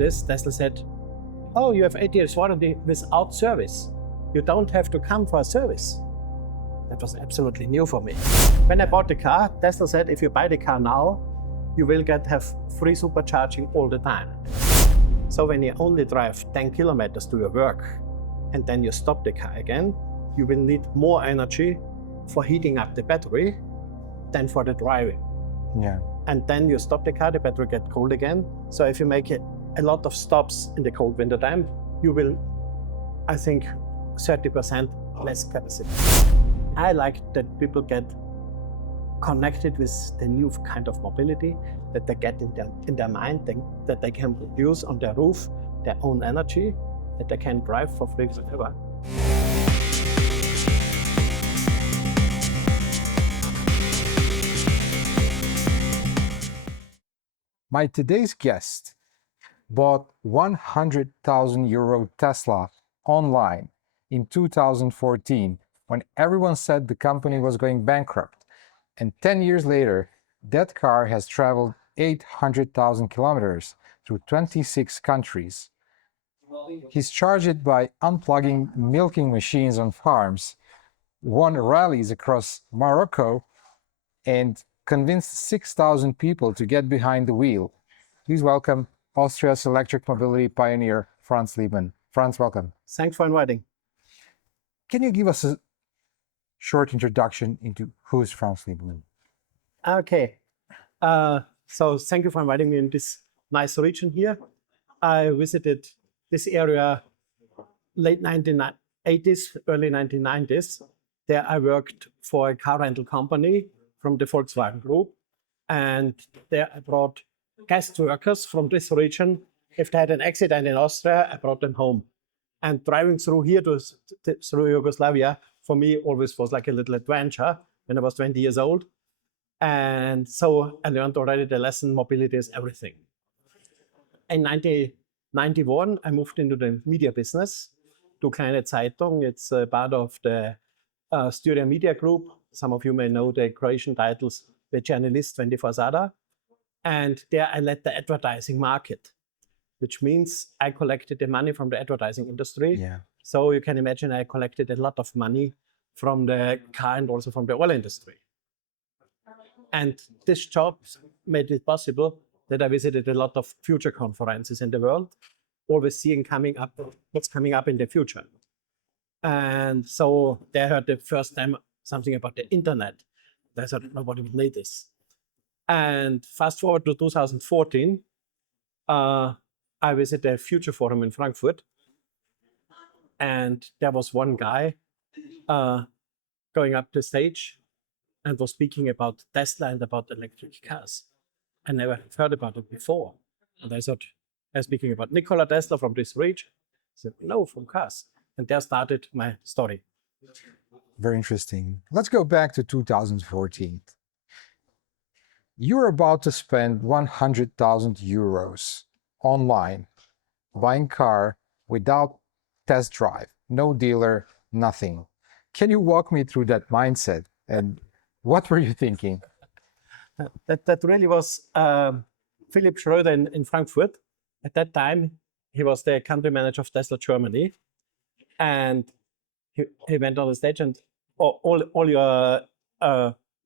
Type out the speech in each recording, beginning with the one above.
this, Tesla said, oh, you have 8 years warranty without service. You don't have to come for a service. That was absolutely new for me. When I bought the car, Tesla said, if you buy the car now, you will have free supercharging all the time. So when you only drive 10 kilometers to your work and then you stop the car again, you will need more energy for heating up the battery than for the driving. Yeah. And then you stop the car, the battery gets cold again. So if you make a lot of stops in the cold winter time, you will, I think, 30% less capacity. I like that people get connected with the new kind of mobility that they get in their mind, that they can produce on their roof their own energy, that they can drive for free forever. My today's guest bought 100,000 euro Tesla online in 2014 when everyone said the company was going bankrupt. And 10 years later, that car has traveled 800,000 kilometers through 26 countries. He's charged it by unplugging milking machines on farms, won rallies across Morocco, and convinced 6,000 people to get behind the wheel. Please welcome Austria's electric mobility pioneer, Franz Leeman. Franz, welcome. Thanks for inviting. Can you give us a short introduction into who is Franz Leeman? Okay. So thank you for inviting me in this nice region here. I visited this area late 1980s, early 1990s. There I worked for a car rental company from the Volkswagen group. And there I brought guest workers from this region. If they had an accident in Austria, I brought them home. And driving through here through Yugoslavia, for me, always was like a little adventure when I was 20 years old. And so I learned already the lesson, mobility is everything. In 1991, I moved into the media business, to Kleine Zeitung. It's part of the Studio Media Group. Some of you may know the Croatian titles, the Journalist 24/7. And there I led the advertising market, which means I collected the money from the advertising industry. Yeah. So you can imagine I collected a lot of money from the car and also from the oil industry. And this job made it possible that I visited a lot of future conferences in the world, always seeing what's coming up in the future. And so they heard the first time something about the internet. They said nobody would need this. And fast forward to 2014, I visited a future forum in Frankfurt. And there was one guy going up the stage and was speaking about Tesla and about electric cars. I never heard about it before. And I thought, I was speaking about Nikola Tesla from this region. I said, no, from cars. And there started my story. Very interesting. Let's go back to 2014. You're about to spend 100,000 euros online, buying car without test drive, no dealer, nothing. Can you walk me through that mindset and what were you thinking? That really was Philipp Schröder in Frankfurt. At that time, he was the country manager of Tesla Germany. And he went on the stage, and all your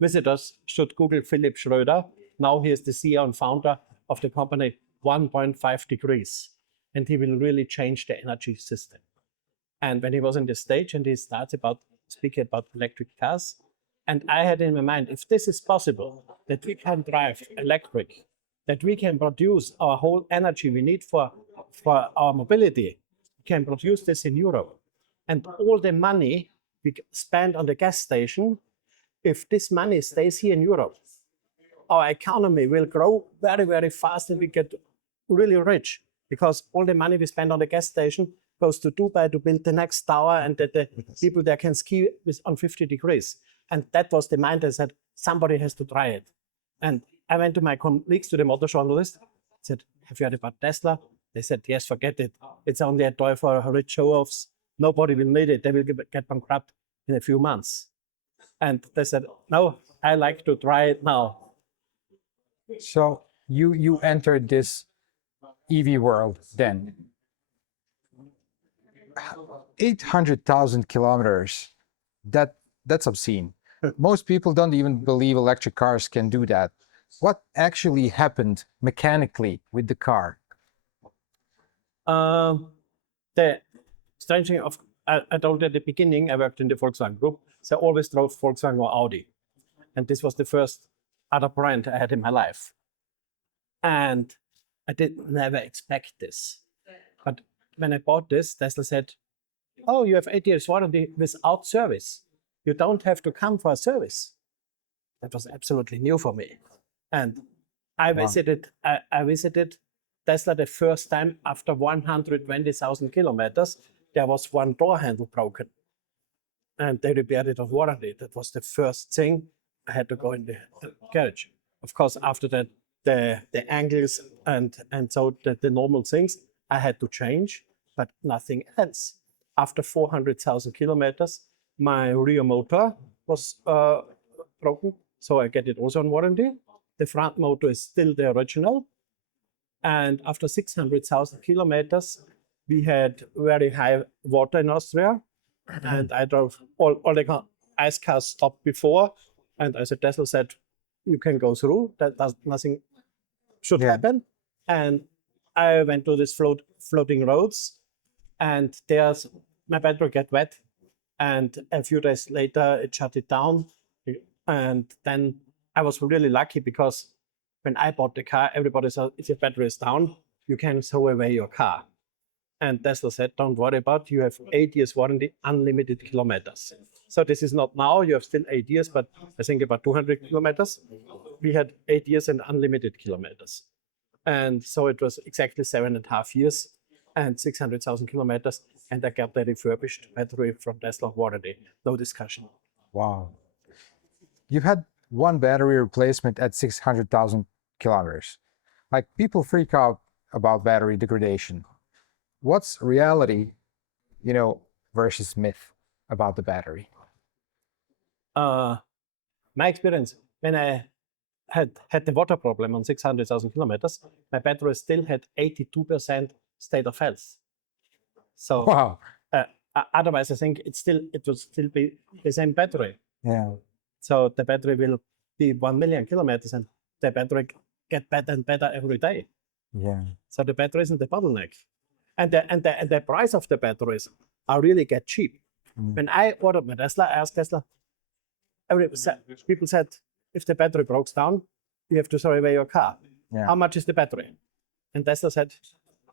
visitors should Google Philipp Schröder. Now he is the CEO and founder of the company 1.5 Degrees. And he will really change the energy system. And when he was on the stage and he starts speaking about electric cars, and I had in my mind, if this is possible, that we can drive electric, that we can produce our whole energy we need for our mobility, we can produce this in Europe. And all the money we spend on the gas station, if this money stays here in Europe, our economy will grow very, very fast and we get really rich, because all the money we spend on the gas station goes to Dubai to build the next tower and that the people there can ski on 50 degrees. And that was the mind. I said, somebody has to try it. And I went to my colleagues, to the motor journalist, said, have you heard about Tesla? They said, yes, forget it. It's only a toy for rich show-offs. Nobody will need it. They will get bankrupt in a few months. And they said, no, I like to try it now. So you entered this EV world then. 800,000 kilometers, that's obscene. Most people don't even believe electric cars can do that. What actually happened mechanically with the car? The strange thing I told you at the beginning, I worked in the Volkswagen group, so I always drove Volkswagen or Audi. And this was the first other brand I had in my life. And I did never expect this. But when I bought this, Tesla said, oh, you have 8 years warranty without service. You don't have to come for a service. That was absolutely new for me. And I visited Tesla the first time after 120,000 kilometers. There was one door handle broken. And they repaired it on warranty. That was the first thing. I had to go in the garage. Of course, after that, the angles and so the normal things I had to change, but nothing else. After 400,000 kilometers, my rear motor was broken, so I get it also on warranty. The front motor is still the original. And after 600,000 kilometers, we had very high water in Austria. And I drove all the ice cars stopped before. And as a Tesla said, you can go through, nothing should happen. And I went to these floating roads, and there's my battery get wet. And a few days later, it shut it down. And then I was really lucky because when I bought the car, everybody said, if your battery is down, you can throw away your car. And Tesla said, don't worry about it. You have 8 years warranty, unlimited kilometers. So this is not now, you have still 8 years, but I think about 200 kilometers. We had 8 years and unlimited kilometers. And so it was exactly 7.5 years and 600,000 kilometers. And I got the refurbished battery from Tesla warranty. No discussion. Wow. You had one battery replacement at 600,000 kilometers. Like, people freak out about battery degradation. What's reality, versus myth about the battery? My experience, when I had the water problem on 600,000 kilometers, my battery still had 82% state of health. So wow. Otherwise, I think it would still be the same battery. Yeah. So the battery will be 1 million kilometers, and the battery get better and better every day. Yeah. So the battery isn't the bottleneck, and the price of the batteries are really get cheap. When I ordered my Tesla, I asked Tesla. People said, if the battery breaks down, you have to throw away your car. Yeah. How much is the battery? And Tesla said,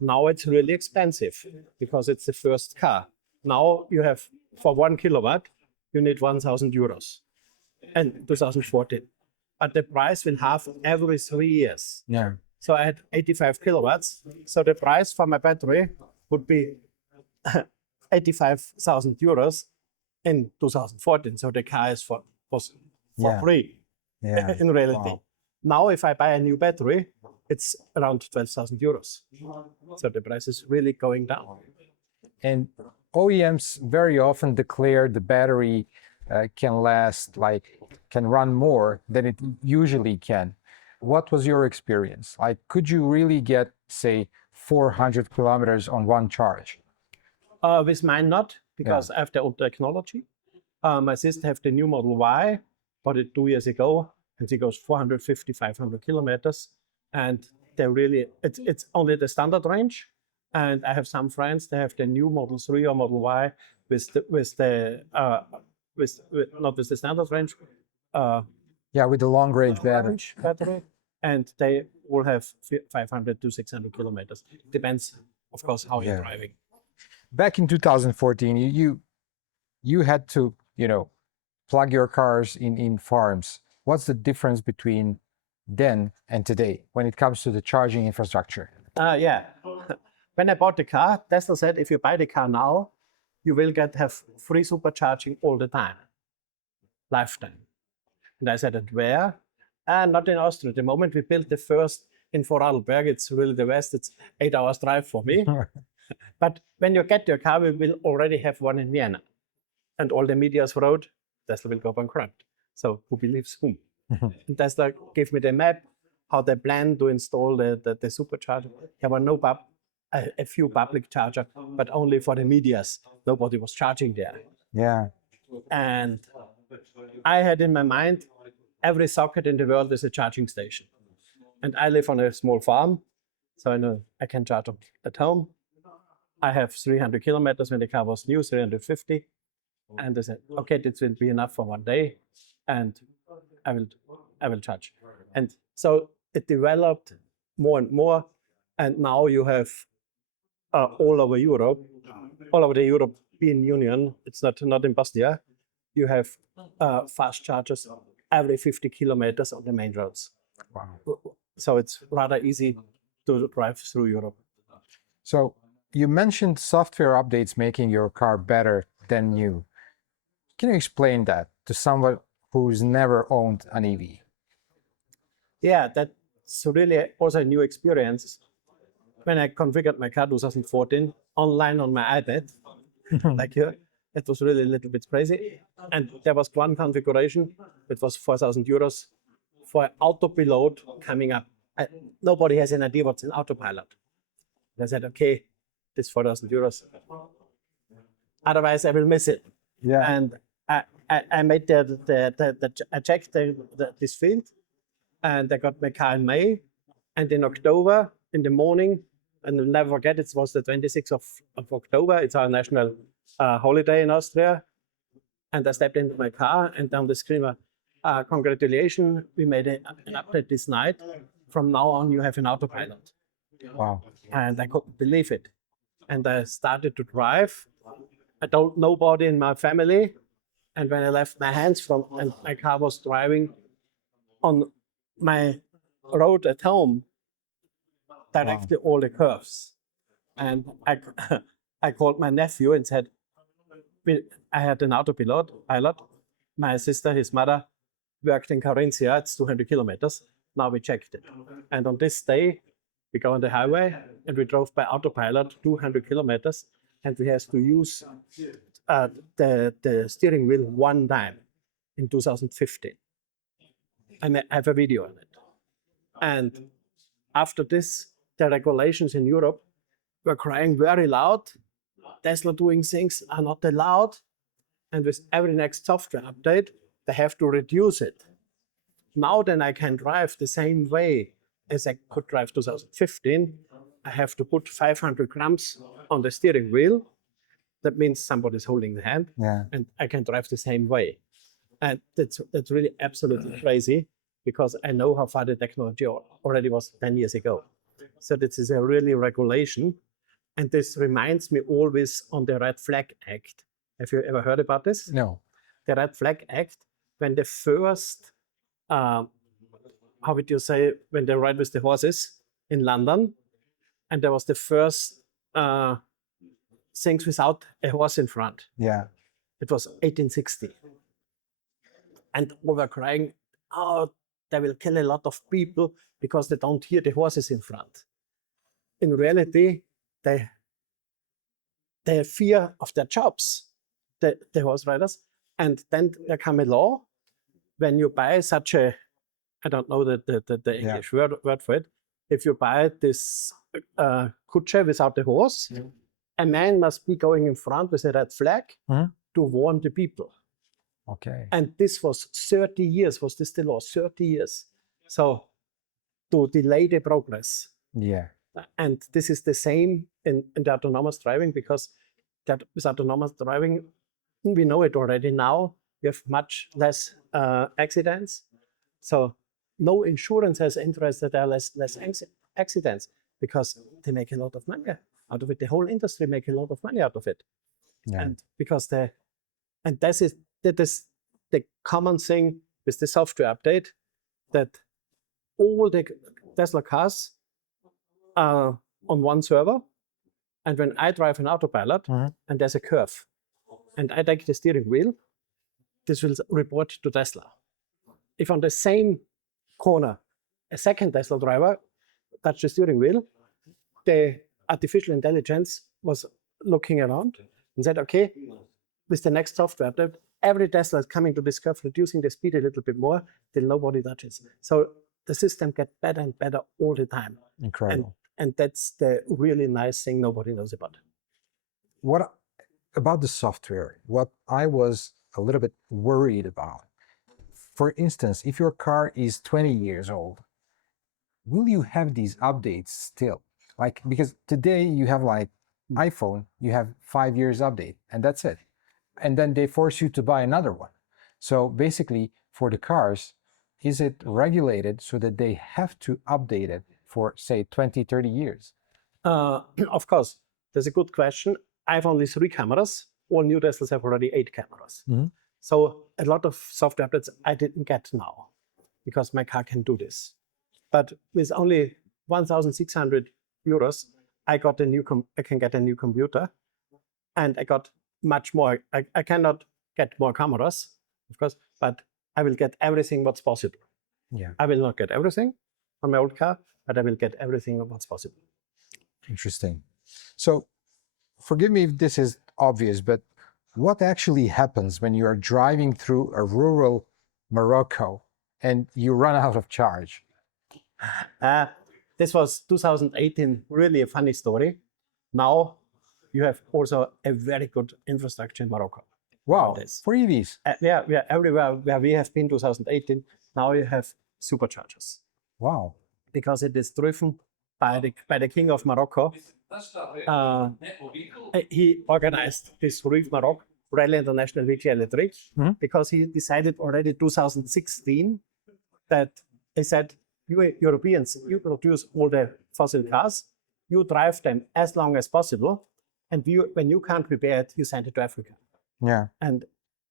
now it's really expensive because it's the first car. Now you have, for 1 kilowatt, you need 1,000 euros in 2014. But the price will halve every 3 years. Yeah. So I had 85 kilowatts. So the price for my battery would be 85,000 euros in 2014. So the car was for free in reality. Wow. Now, if I buy a new battery, it's around 12,000 euros. So the price is really going down. And OEMs very often declare the battery can run more than it usually can. What was your experience? Like, could you really get, say, 400 kilometers on one charge? With mine, not, because I have the old technology. My sister have the new Model Y, bought it 2 years ago, and she goes 450, 500 kilometers. And it's only the standard range. And I have some friends, they have the new Model 3 or Model Y not with the standard range. With the long range battery. And they will have 500 to 600 kilometers. Depends, of course, how you're driving. Back in 2014, you had to, plug your cars in farms. What's the difference between then and today when it comes to the charging infrastructure? When I bought the car, Tesla said, if you buy the car now, you will have free supercharging all the time, lifetime. And I said, where? Not in Austria. The moment we built the first in Vorarlberg, it's really the west, it's 8 hours drive for me. But when you get your car, we will already have one in Vienna. And all the media's wrote, Tesla will go bankrupt. So who believes whom? And Tesla gave me the map, how they plan to install the supercharger. There were no a few public chargers, but only for the medias. Nobody was charging there. Yeah. And I had in my mind, every socket in the world is a charging station. And I live on a small farm, so I know I can charge at home. I have 300 kilometers when the car was new, 350. And I said, okay, this will be enough for one day, and I will charge. And so it developed more and more, and now you have all over Europe, all over the European Union. It's not in Bosnia. You have fast chargers every 50 kilometers on the main roads. Wow. So it's rather easy to drive through Europe. So you mentioned software updates making your car better than new. Can you explain that to someone who's never owned an EV? Yeah, that's really also a new experience. When I configured my car 2014 online on my iPad, like here, it was really a little bit crazy. And there was one configuration, it was 4,000 euros for Autopilot coming up. Nobody has an idea what's an Autopilot. I said, okay, this 4,000 euros. Otherwise, I will miss it. Yeah. And I made I checked this field, and I got my car in May. And in October, in the morning, and I'll never forget, it was the 26th of October. It's our national holiday in Austria. And I stepped into my car, and down the screen, congratulations, we made an update this night. From now on, you have an Autopilot. Wow. And I couldn't believe it. And I started to drive. I told nobody in my family. And when I left my hands and my car was driving on my road at home, directly all the curves. And I called my nephew and said, I had an Autopilot pilot. My sister, his mother, worked in Carinthia. It's 200 kilometers. Now we checked it. And on this day, we go on the highway and we drove by Autopilot 200 kilometers, and we had to use the steering wheel one time in 2015. And I have a video on it. And after this, the regulations in Europe were crying very loud. Tesla doing things are not allowed. And with every next software update, they have to reduce it. Now then I can drive the same way as I could drive 2015. I have to put 500 grams on the steering wheel. That means somebody's holding the hand, and I can drive the same way. And that's really absolutely crazy, because I know how far the technology already was 10 years ago. So this is a really regulation. And this reminds me always on the Red Flag Act. Have you ever heard about this? No. The Red Flag Act, when the first, how would you say, when they ride with the horses in London, and there was the first things without a horse in front. Yeah. It was 1860. And we were crying, oh, they will kill a lot of people because they don't hear the horses in front. In reality, they fear of their jobs, the horse riders. And then there came a law, when you buy such a, I don't know the English word for it, if you buy this kutsche without the horse, a man must be going in front with a red flag to warn the people. Okay. And this was 30 years, was this the law? 30 years. So to delay the progress. Yeah. And this is the same in the autonomous driving, because that with autonomous driving, we know it already now, we have much less accidents. So no insurance has interest that there are less accidents, because they make a lot of money out of it. The whole industry make a lot of money out of it. Yeah. And because that is the common thing with the software update, that all the Tesla cars are on one server. And when I drive an Autopilot and there's a curve and I take the steering wheel, this will report to Tesla. If on the same corner a second Tesla driver touched the steering wheel, the artificial intelligence was looking around and said, okay, with the next software update, every Tesla is coming to this curve, reducing the speed a little bit more till nobody touches. So the system gets better and better all the time. Incredible. And that's the really nice thing nobody knows about. What about the software? What I was a little bit worried about, for instance, if your car is 20 years old, will you have these updates still? Like, because today you have like iPhone, you have 5 years update, and that's it. And then they force you to buy another one. So basically, for the cars, is it regulated so that they have to update it for, say, 20, 30 years? Of course, that's a good question. I have only 3 cameras. All new Teslas have already 8 cameras. So a lot of software updates I didn't get now because my car can do this. But with only 1,600 euros, I can get a new computer, and I got much more. I cannot get more cameras, of course, but I will get everything what's possible. Yeah. I will not get everything on my old car, but I will get everything what's possible. Interesting. So forgive me if this is obvious, but what actually happens when you are driving through a rural Morocco and you run out of charge? This was 2018, really a funny story. Now you have also a very good infrastructure in Morocco. Wow, for EVs. Yeah, everywhere where we have been 2018, now you have superchargers. Wow. Because it is driven by the king of Morocco. He organized this Reef Morocco Rally International Vehicle Electric because he decided already 2016 that he said, you Europeans, you produce all the fossil cars, you drive them as long as possible, and when you can't repair it, you send it to Africa. Yeah. And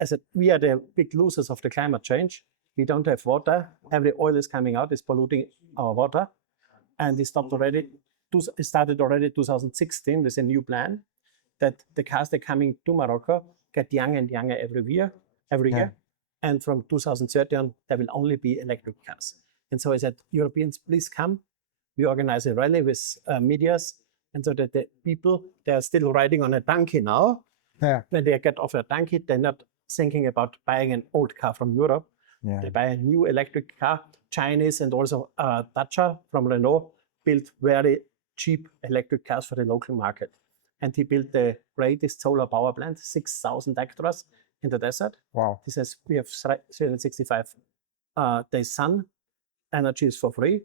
I said, we are the big losers of the climate change. We don't have water. Every oil is coming out, is polluting our water. And he started already 2016 with a new plan that the cars that are coming to Morocco get younger and younger every year. And from 2030 on, there will only be electric cars. And so I said, Europeans, please come. We organize a rally with medias, and so that the people, they are still riding on a donkey now. Yeah. When they get off a donkey, they're not thinking about buying an old car from Europe. Yeah. They buy a new electric car. Chinese and also Dacia from Renault built very cheap electric cars for the local market. And he built the greatest solar power plant, 6,000 hectares in the desert. Wow. He says we have 365 days sun, energy is for free,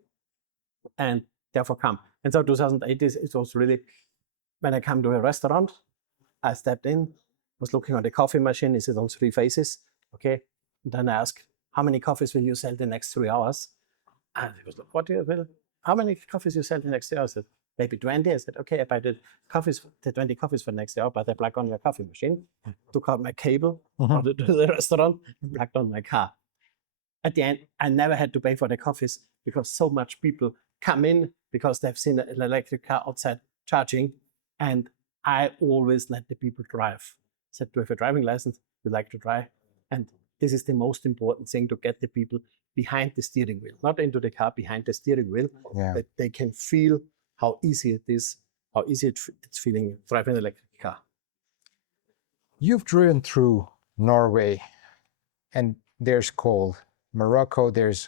and therefore come. And so 2008, it was really, when I come to a restaurant, I stepped in, was looking on the coffee machine, is it on 3 phases? Okay. And then I asked, how many coffees will you sell the next 3 hours? And he was like, how many coffees you sell the next 3 hours? I said, maybe 20. I said, okay, I buy the 20 coffees for the next hour, but I plug on your coffee machine, took out my cable, brought it to the restaurant, and plugged on my car. At the end, I never had to pay for the coffees because so much people come in because they've seen an electric car outside charging, and I always let the people drive. I said, do you have a driving license? You like to drive? And this is the most important thing, to get the people behind the steering wheel, not into the car, behind the steering wheel, that they can feel how easy it is, how easy it's feeling driving an electric car. You've driven through Norway, and there's cold. Morocco, there's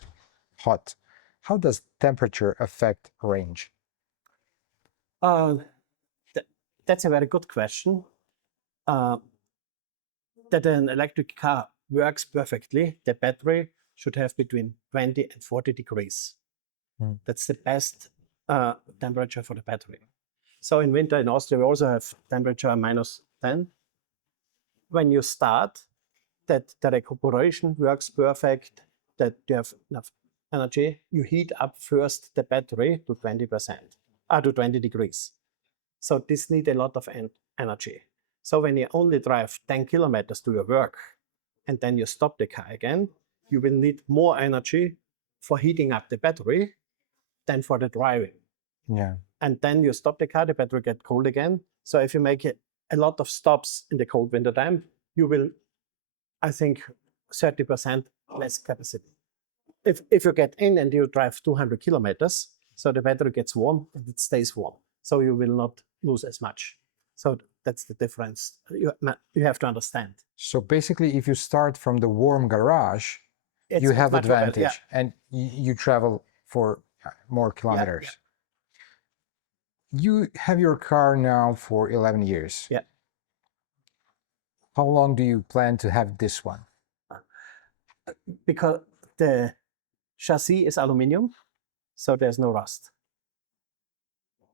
hot. How does temperature affect range? That's a very good question. That an electric car works perfectly, the battery should have between 20 and 40 degrees. That's the best temperature for the battery. So in winter in Austria, we also have temperature -10. When you start, that the recuperation works perfect, that you have enough energy, you heat up first the battery to 20%, to 20 degrees. So this needs a lot of energy. So when you only drive 10 kilometers to your work, and then you stop the car again, you will need more energy for heating up the battery than for the driving. Yeah. And then you stop the car, the battery gets cold again. So if you make a lot of stops in the cold winter time, you will, I think, 30% less capacity. If you get in and you drive 200 kilometers, so the battery gets warm and it stays warm. So you will not lose as much. So that's the difference you have to understand. So basically, if you start from the warm garage It's you have much more better, advantage, and you travel for more kilometers. You have your car now for 11 years. Yeah. How long do you plan to have this one? Because the chassis is aluminium, so there's no rust.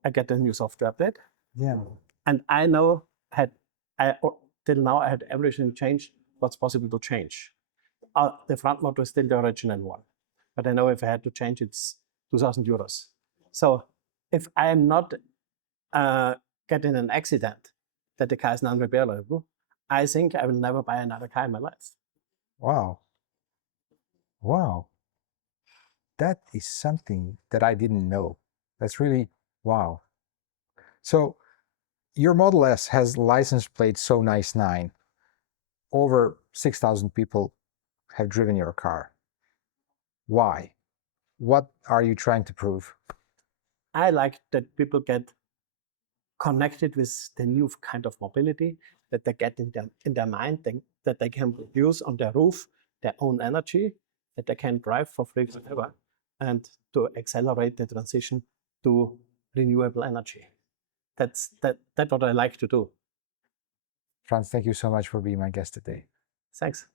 I get the new software update, Yeah. and I know till now I had everything changed what's possible to change. The front motor is still the original one, but I know if I had to change, it's 2,000 euros. So if I am not getting an accident that the car is non-repairable, I think I will never buy another car in my life. Wow. Wow. That is something that I didn't know. That's really wow. So your Model S has license plate So Nice 9. Over 6,000 people have driven your car. Why? What are you trying to prove? I like that people get connected with the new kind of mobility that they get in their mind, that they can produce on their roof their own energy, that they can drive for free forever, and to accelerate the transition to renewable energy. That's what I like to do. Franz, thank you so much for being my guest today. Thanks.